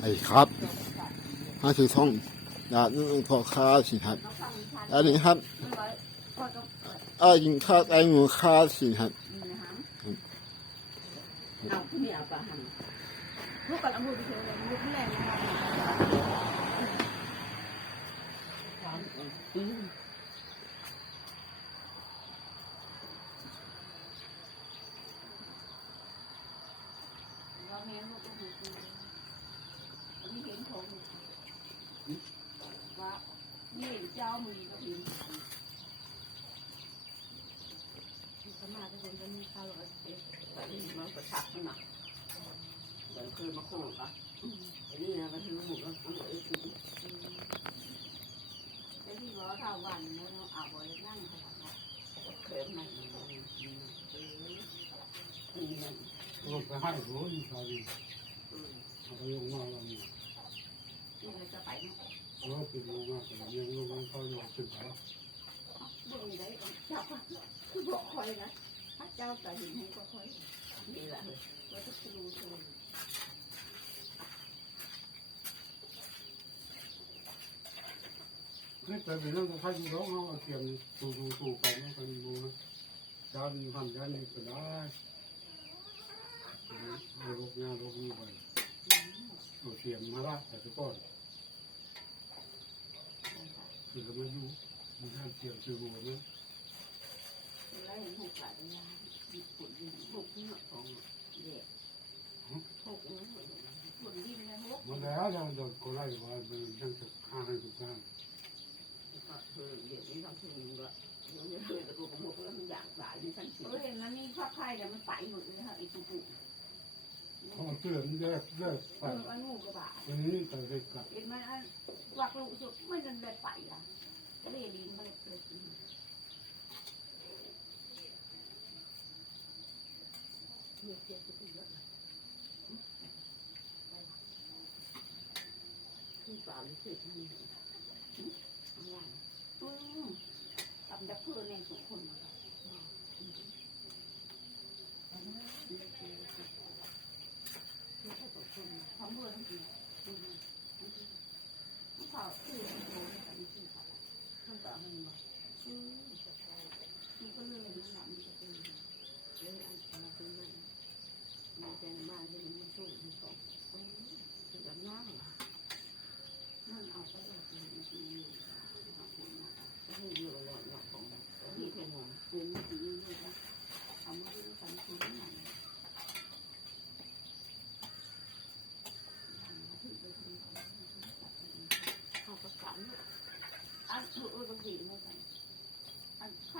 ไอ้ครับห้าสิบสองดาบนึงพอค้าสิครับอันนี้ครับมันไว้พอก็ไอ้ยิงข้าไอ้หมูค้าสิครับเอาที่นี่เอาปลาหันลูกกับอมูไปเถอะลูกแรงนะคะอืมเราแม่ลูกก็ดูดีอันนี้เห็นของว่านี่ เห็นเจ้ามือก็เห็นสมาธิเป็นคนมีข้าวร้อยเอ็ดแต่นี่มันก็ชักมันหนักเดี๋ยวคืนมาคู่ปะไอ้นี่นะมันถือหมูแล้วเอาหมูไอ้สีไอ้ที่ว่าข้าววันแล้วเราเอาไว้นั่งขนาดนั้นเข็มมันลงไปให้รู้ดีพอดีเอาไปลงมาแล้วเนี่ยนี่เราจะไปเนาะ รถติดลงมาแต่ยังลงมาเขาหยอดขึ้นไปเบิ่งได้เจ้าคือบอกคอยนะถ้าเจ้าต่เห็นให้ก็คอยนี่แหละว่าจะรู้เลยนี่แต่เป็นเรื่องของใครร้องเอาเตรียมตู่ตู่ตู่ไปนะไปดูนะจานพันจานนี้ก็ได้เอาลูกงานลูกนี้ไปเอาเตรียมมาละแต่ทุกคน คือจะมาอยู่มีการเตรียมซื้อหัวนะแล้วเห็นหกหลายยาญี่ปุ่นหกเนื้อของเด็กหกเนื้อปุ่นดินเลยหกมาแล้วเราโดนคนไล่ว่ามัน เขาเตือนเลิกเลิกเอไปออันนู้นก็บาวันนี้แต่เด็กกับเห็นมันอันควักลูกสุดไม่ได้ได้ไปอะก็เลยดินมันเลยที่สามสิบนี่อะไรอืมทำดับเพื่อนในสุขคนมาทำเพื่อนทั้งทีข่าวคือโดนแต่ไม่คือข่าวต้องต่อมันมาอืมมันก็เลยมันหนักมันจะเป็นเลยอันมาเป็นมันมันจะมาที่มันสู้มันสองอืมเป็นแบบนั้นเหรอนั่นเอาไปเลย คือคือคืออยู่หลอดหลอดของนี่เป็นหัวเป็นสีนี่นะทำมาด้วยกันคือนั่นเขาประกันอันคืออุบัติเหตุกัน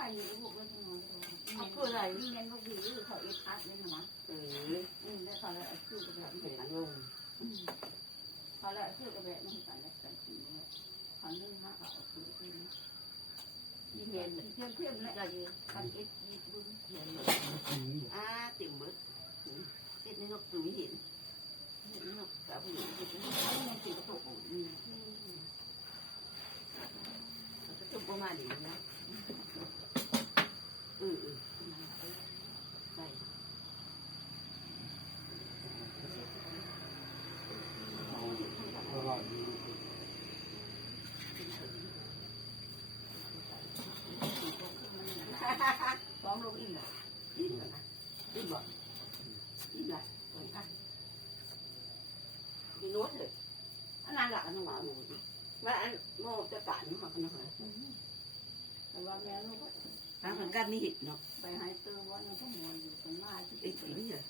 อันใครอยู่พวกนั้นยังไงเขาเพื่ออะไรนี่ยังก็คือเขาเอ็ดอัดเลยนะเอออืมแล้วเขาเลยชื่อแบบนี้กันลงเขาเลยชื่อแบบนี้กันแล้วกันทีนี้เขานึ่งมากเขาคือคือมีเห็นเพี้ยนเพี้ยนและอะไรกันเอ็ดยีบุ้งเห็น อ่าติ่มบึกเอ็ดนี่นกตุ้ยเห็นเห็นนกสาวผู้หญิงเห็นเขาเนี่ยติดกระตุกอืมกระตุกประมาณนี้นะเออเออไป ตลาดนี้ ฟ้องลงอิ่มเลยอิ่มนะอิ่มบ่อิ่มเลยตรงกัน มีโน้ตเลยอันนั้นหลักอันนั้นหวานหมูว่าอันโม่จะตานเขากันหน่อยแต่ว่าแม่ลูกทางเหมือนกันนี่เห็นเนาะไปหายตัวว่ามันก็มวนอยู่กันมาที่ไอ้ติดสีเนี่ย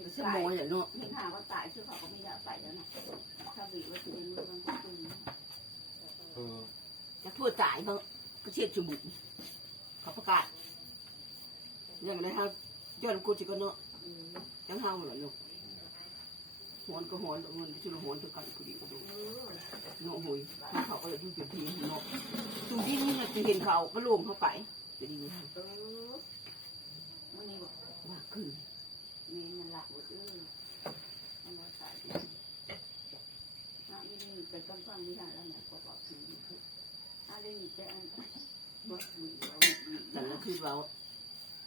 ไม่ใช่โมอย่างเนาะเห็นหาว่าตายชื่อเขาก็ไม่ได้ไปแล้วนะถ้าบีว่าจะเป็นมือมันก็ตุ้มเออจะทั่วจ่ายเขาก็เช็ดจมูกเขาประกาศอย่างไรฮะย้อนกูจิกันเนาะ ยังเฮาเหรอลูกหอนก็หอนเงินชุลหอนเท่ากันกูดีกูดูเนาะหุยเขาก็เลยดูเป็นทีเนาะตูดินนี่มันจะเห็นเขาก็รวมเข้าไปจะดีเออมันนี่บอกว่าคือมีมันหลักหมดเลยมันว่าตายอะไม่ได้มีเป็นต้นฟังที่ทางแล้วเนี่ยก็บอกคืออะได้มีแต่อันบอกมือเราแต่ละคือเรา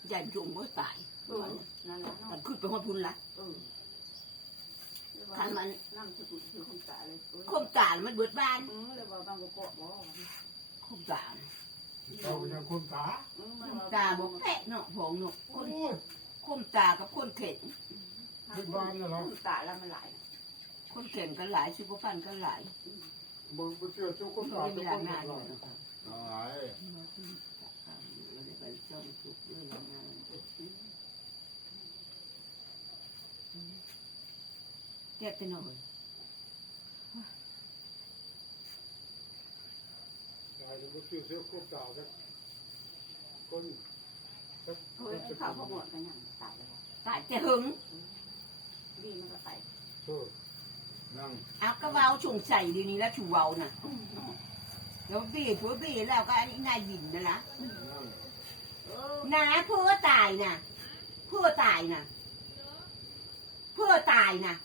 ใหญ่จุ่มก็ตายเออนั่นแหละมันขึ้นไปหอดพุนละเออคันมันนั่งสกุลคือคมตาเลยคมตามันเบิดบ้านเออเลยว่าบางกอกบ่คมตาเราเป็นคนตาเออคมันมตาบอกแพะเนาะผงเนาะคโอ้นยคมตากับคนเข็งเป็นบ้านนะเหรอคมตาแล้วมันหลายคนเข็งกันหลายชิบฟันกันหลายมึงไปเจอเจ้าคนไม่ตามีเจ้าหคลังนงาตานเลยนะครับ อะไร ไปจ้องสุกด้วยหลังงาน แก้ไปหน่อยตายจะไปเจอเจ้าคนตาสักคนเฮ้ยเขาเขาหมดกันอย่างตายเลยตายจะหึงดีมันก็ไปเออนั่งเอาก็เว้าช่วงใส่ดีนี้แล้วชูเว้าน่ะแล้วบี้ผัวบี้แล้วก็อันนี้นายบินนะนะนั่งเออนาเพื่อตายน่ะเพื่อตายน่ะเพื่อตายน่ะ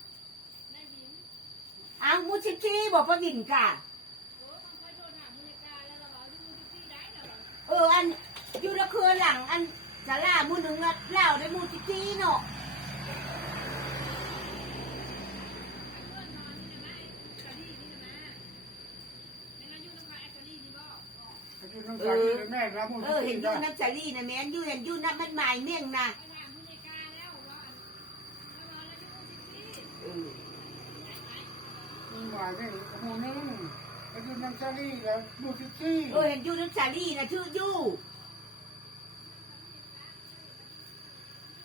อ้าวมูชิชีบอกพระบินกะเอออันอยู่ละเครือหลังอันสารามูหนึ่งอะเล่าได้มูชิชีเนาะอยู่น้ำตาที่แม่นะมึงเออเห็นอยูน้ำสาลีนะแม่นอยูเห็นอยูน้ำมันหมายเมี่ยงนะเออ มึงมาเนี่ยมึงนึงอยู่น้ำตาที่แล้วมึงที่ที่เออเห็นอยูน้ำสาลีนะชื่ออยู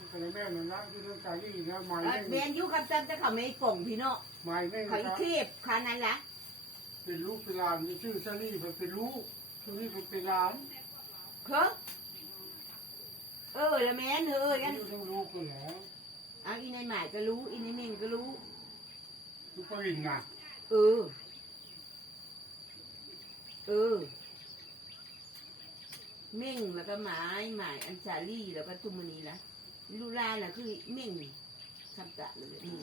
แต่แม่นะนะอยู่น้ำตาที่แล้วหมายเออแม่แม่นอยูกับจันจะเขาไม่ป่งพี่เนาะหมายแม่เขาอีนะเคบคานั้นละเป็นลูกเป็นหลานชื่อซาลี่เป็นลูกชื่อนี่เป็นหลานเคอะเออแล้วแม่นเออออันยู่ทั้งลูกกันแล้วเอาอีในหมายก็รู้อีในเม่งก็รู้ ลูกปวินนะ เออ เออเม่งแล้วก็หมายหมายอันจารี่แล้วก็ตุมนีละลูลาน่ะคือเม่งคำตะเลยนี่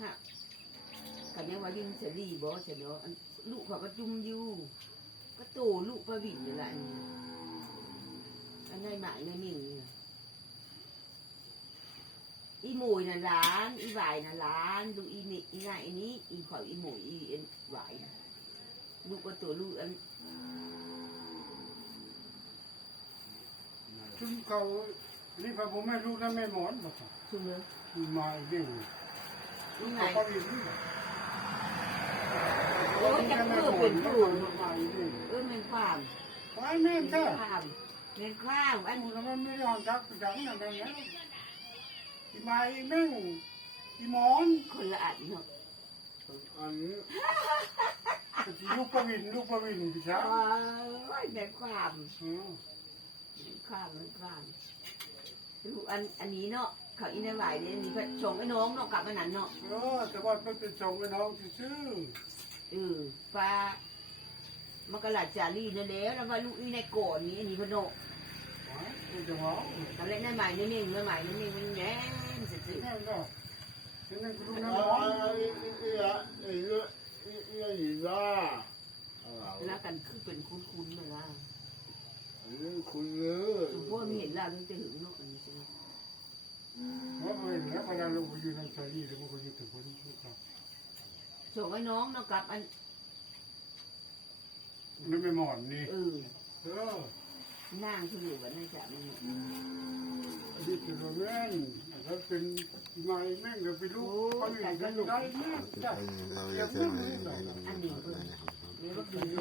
ฮะกันยังว่ายิงจารี่บอสเนาะอันลูกเขาก็จุ่มอยู่ก็โตลูกประวินนี่แหละอันนี้อันในหมายในเม่งนี่ อีหมวยน่ะล้าน อีหวายน่ะล้าน ดูอีนี่อีง่ายอันนี้อีขอยอีหมวยอีเอ็นหวายน่ะลูกก็ตัวลูกอันชุมเขานี่พระผมไม่รู้นะแม่หมอนบอกชุมเลยมาเด้งอีลูกง่ายปวินนี่โอ้ยจะเพื่อเป็นผู้มาเด้งเออแม่นความไว้แม่แม่นเจ้าความแม่นความอันอันนั้นมันไม่ยอมทักจังนั่นเอง อีมาอีแม่งอีหมอนคนละอันเนาะอันนี้ลูกปวินลูกปวินพี่ช้าโอ้ยแม่นความแม่นความแม่นความลูกอันอันนี้เนาะเขาอีในหวายเนี่ยอันนี้ก็ชงไอ้น้องเนาะกลับมานั้นเนาะเออแต่ว่ามันเป็นชงไอ้น้องซื่อเออฟ้ามกราจารีนั่นแหล้วแล้วว่าลูกอีในโกนนี้อันนี้พะโนมันจะ ว้าวตอนแรกในใหม่นี่นี่ในใหม่นี่นี่มันแง่สุดนั่นก็นั่นคือลูกอันน้ำหมอนนี้อีละอีละอีละอีละอะไรๆแล้วกันคือเป็นคุ้นๆมาละอันนี้คุณเออสมพวกมีเห็นแล้วตั้งแต่หึงเนาะอันนี้ใช่ไหมว่าเออแล้วพอเราลงไปอยู่ในชาลีแล้วมันก็จะถึงคนที่เขาส่งไอ้น้องเนาะกลับอันนั่ไม่หมอนนี่เออ นั่งคืออยู่กันในจ่ามันอันนี้คือเราแม่นแล้วเป็นนายแม่งก็เป็นลูกคนอื่นก็ลูกได้แม่จ้ะเราจะเจออันนี้ก็เรียกว่าดี